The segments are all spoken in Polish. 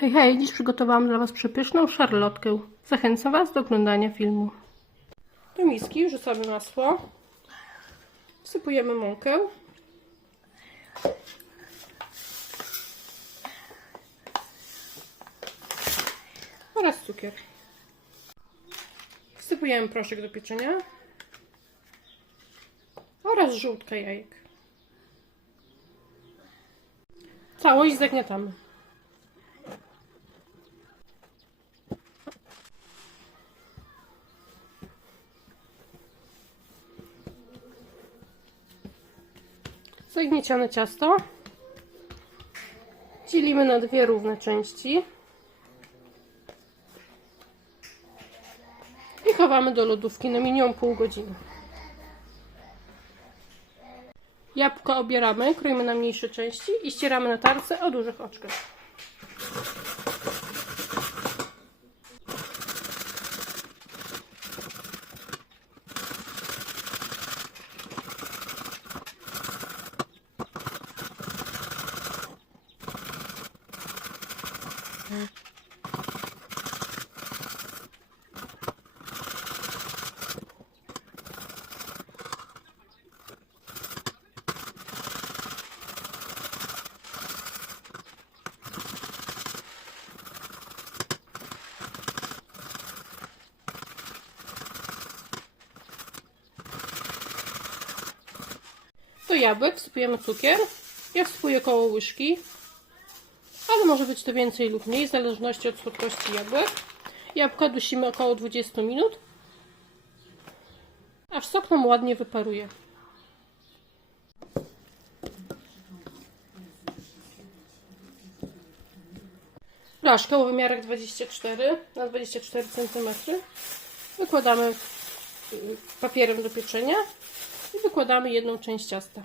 Hej, hej, dziś przygotowałam dla Was przepyszną szarlotkę. Zachęcam Was do oglądania filmu. Do miski wrzucamy masło. Wsypujemy mąkę. Oraz cukier. Wsypujemy proszek do pieczenia. Oraz żółtka jajek. Całość zagniatamy. Zagniecione ciasto dzielimy na dwie równe części i chowamy do lodówki na minimum pół godziny. Jabłko obieramy, kroimy na mniejsze części i ścieramy na tarce o dużych oczkach. Do jabłek wsypujemy cukier. Ja wsypuję około łyżki, może być to więcej lub mniej, w zależności od słodkości jabłek. Jabłka dusimy około 20 minut, aż sok nam ładnie wyparuje. Blaszkę o wymiarach 24 na 24 cm wykładamy y, papierem do pieczenia i wykładamy jedną część ciasta.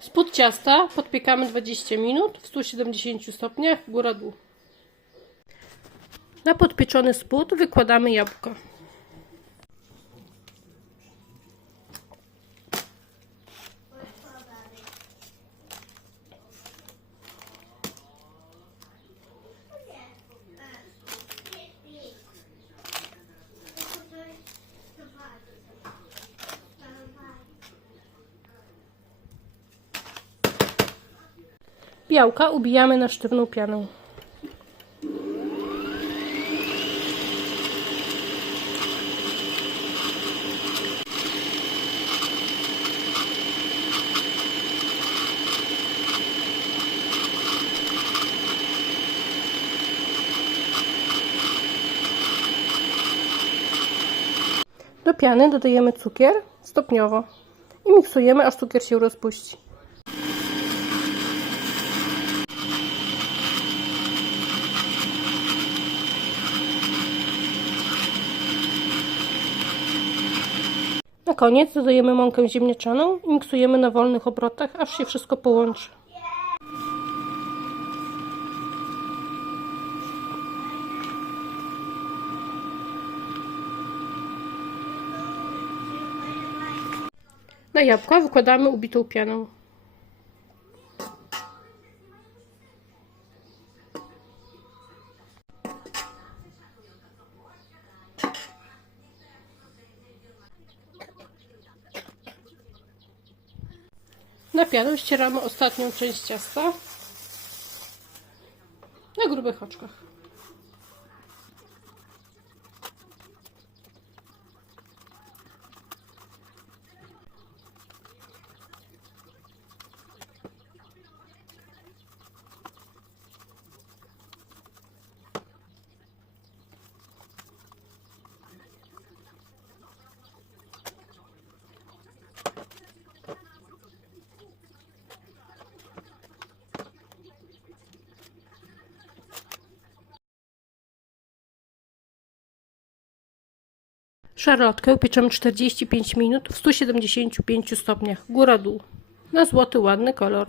Spód ciasta podpiekamy 20 minut w 170 stopniach góra-dół. Na podpieczony spód wykładamy jabłko. Białka ubijamy na sztywną pianę. Do piany dodajemy cukier stopniowo i miksujemy, aż cukier się rozpuści. Koniec dodajemy mąkę ziemniaczaną i miksujemy na wolnych obrotach, aż się wszystko połączy. Na jabłka wykładamy ubitą pianę. Na pianę ścieramy ostatnią część ciasta na grubych oczkach. Szarlotkę pieczemy 45 minut w 175 stopniach, góra-dół, na złoty ładny kolor.